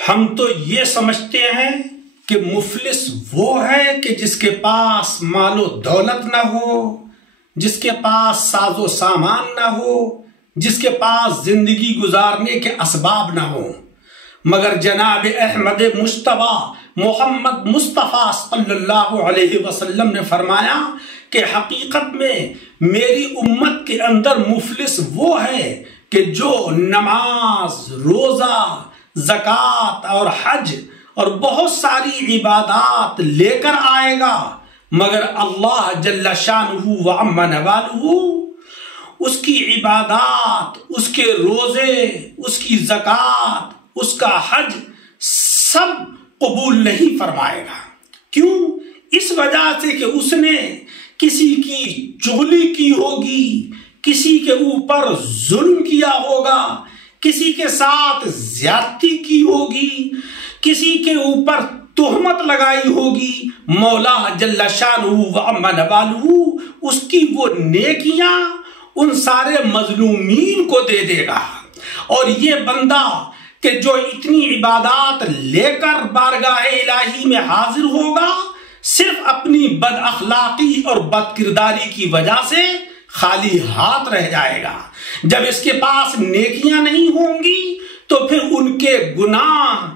हम तो ये समझते हैं कि मुफलिस वो है कि जिसके पास मालो दौलत ना हो, जिसके पास साजो सामान ना हो, जिसके पास जिंदगी गुजारने के असबाब ना हो। मगर जनाब अहमद मुश्तबा मोहम्मद मुस्तफ़ा सल्लल्लाहु अलैहि वसल्लम ने फरमाया कि हकीकत में मेरी उम्मत के अंदर मुफलिस वो है कि जो नमाज, रोज़ा, ज़कात और हज और बहुत सारी इबादात लेकर आएगा, मगर अल्लाह जल्ला शानुहु व अम्मा नवालुहु उसकी इबादात, उसके रोज़े, उसकी ज़कात, उसका हज सब कबूल नहीं फरमाएगा। क्यों? इस वजह से कि उसने किसी की चुगली की होगी, किसी के ऊपर जुल्म किया होगा, किसी के साथ ज्यादती की होगी, किसी के ऊपर तुहमत लगाई होगी। मौला जल्ला शानुहु व अम्मा नवालुहु उसकी वो नेकियां उन सारे मजलूमीन को दे देगा। और ये बंदा कि जो इतनी इबादात लेकर बारगाह इलाही में हाजिर होगा, सिर्फ अपनी बद अखलाकी और बदकिरदारी की वजह से खाली हाथ रह जाएगा। जब इसके पास नेकियां नहीं होंगी तो फिर उनके गुनाह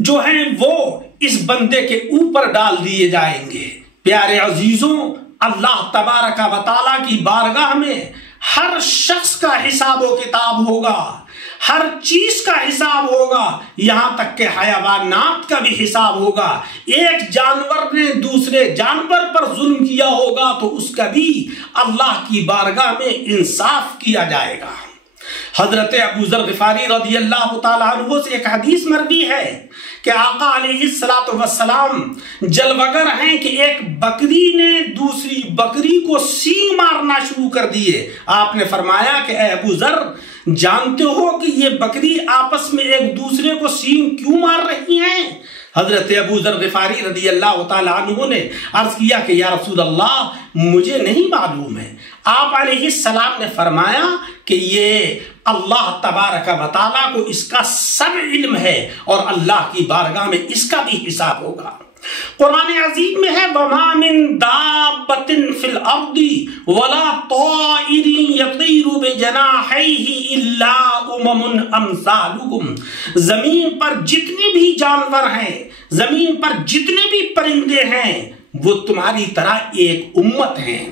जो हैं वो इस बंदे के ऊपर डाल दिए जाएंगे। प्यारे अजीजों, अल्लाह तबारक व तआला की बारगाह में हर शख्स का हिसाब व किताब होगा, हर चीज का हिसाब होगा, यहां तक के हयावानात का भी हिसाब होगा। एक जानवर ने दूसरे जानवर पर जुल्म किया होगा तो उसका भी अल्लाह की बारगाह में इंसाफ किया जाएगा। हजरत अबू ज़र ग़िफ़ारी रज़ियल्लाहु ताला अन्हु से एक हदीस मरवी है कि आका अलैहिस्सलातु वस्सलाम जलवगर हैं कि एक बकरी ने दूसरी बकरी को सींग मारना शुरू कर दिए। आपने फरमाया कि अबू ज़र, जानते हो कि ये बकरी आपस में एक दूसरे को सींग क्यों मार रही हैं? हजरत अबू ज़र ग़िफ़ारी रज़ियल्लाहु ताला अन्हु ने अर्ज किया कि या रसूल अल्लाह, मुझे नहीं मालूम है। आप अलैहिस्सलाम ने फरमाया कि ये अल्लाह तबारक व तआला को इसका सब इल्म है और अल्लाह की बारगाह में इसका भी हिसाब होगा। कुरान अज़ीम में है, वमा मिन दाब्बतिन फिल अर्दी वला ताइरिन यतीरु बिजनाहिही इल्ला उममुन अमसालुकुम। जमीन पर जितने भी जानवर हैं, जमीन पर जितने भी परिंदे हैं, वो तुम्हारी तरह एक उम्मत हैं।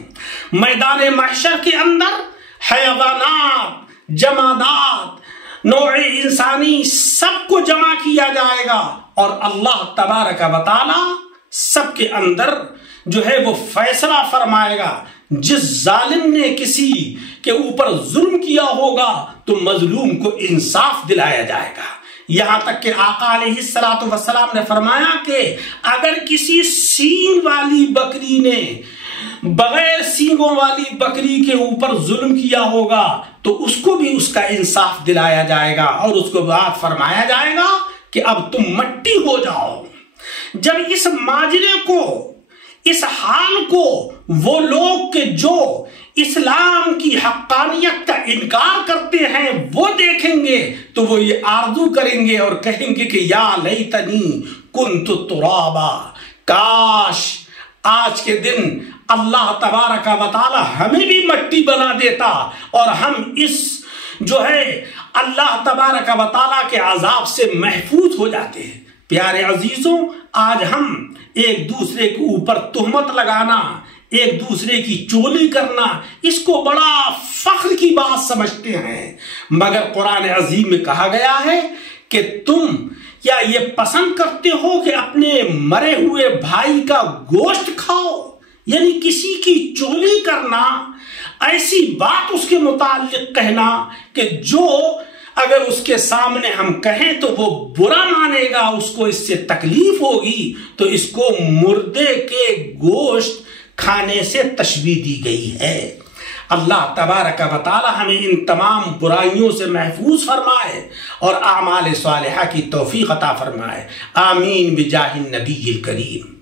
मैदान महशर के अंदर हयावानात, जमादात, नौए इंसानी सबको जमा किया जाएगा और अल्लाह तबारक व तआला सबके अंदर जो है वो फैसला फरमाएगा। जिस जालिम ने किसी के ऊपर जुल्म किया होगा तो मजलूम को इंसाफ दिलाया जाएगा। यहां तक कि आका अलैहिस्सलातु वस्सलाम ने फरमाया कि अगर किसी सींग वाली बकरी ने बगैर सींगों वाली बकरी के ऊपर जुल्म किया होगा तो उसको भी उसका इंसाफ दिलाया जाएगा और उसको बाद फरमाया जाएगा कि अब तुम मट्टी हो जाओ। जब इस माजरे को, इस हाल को वो लोग के जो इस्लाम की हक्कानियत का इनकार करते हैं वो देखेंगे तो वो ये आरज़ू करेंगे और कहेंगे कि या लैतनी कुन्तु तुराबा, काश आज के दिन अल्लाह तबारक व तआला हमें भी मट्टी बना देता और हम इस जो है अल्लाह तबारक व तआला के अजाब से महफूज हो जाते हैं। प्यारे अजीजों, आज हम एक दूसरे के ऊपर तुहमत लगाना, एक दूसरे की चोली करना, इसको बड़ा फख्र की बात समझते हैं। मगर कुरान अजीम में कहा गया है कि तुम क्या ये पसंद करते हो कि अपने मरे हुए भाई का गोश्त खाओ? यानी किसी की चोली करना, ऐसी बात उसके मुताल्लिक कहना कि जो अगर उसके सामने हम कहें तो वो बुरा मानेगा, उसको इससे तकलीफ होगी, तो इसको मुर्दे के गोश्त खाने से तशबीह दी गई है। अल्लाह तबारक व तआला हमें इन तमाम बुराइयों से महफूज फरमाए और आमाल सालिहा की तौफीक अता फरमाए। आमीन बिजाहिन नबील करीम।